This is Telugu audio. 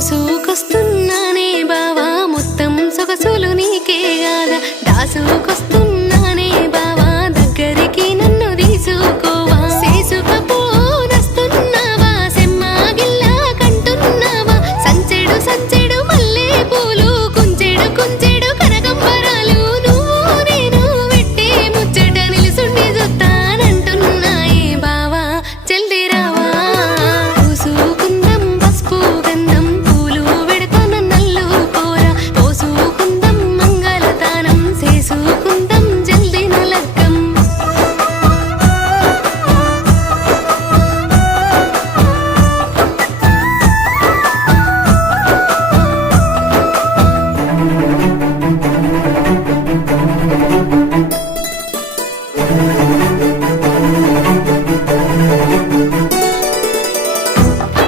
సూకొస్తున్నానే బావా మొత్తం సొగసులు నీకే కాదా దాసుకొస్తున్నానే బావా దగ్గరికి నన్ను తీసుకోవా. చేసుకపో నస్తున్నావా సెమ్మాగిల్లా కంటున్నావా. సంచెడు సంచె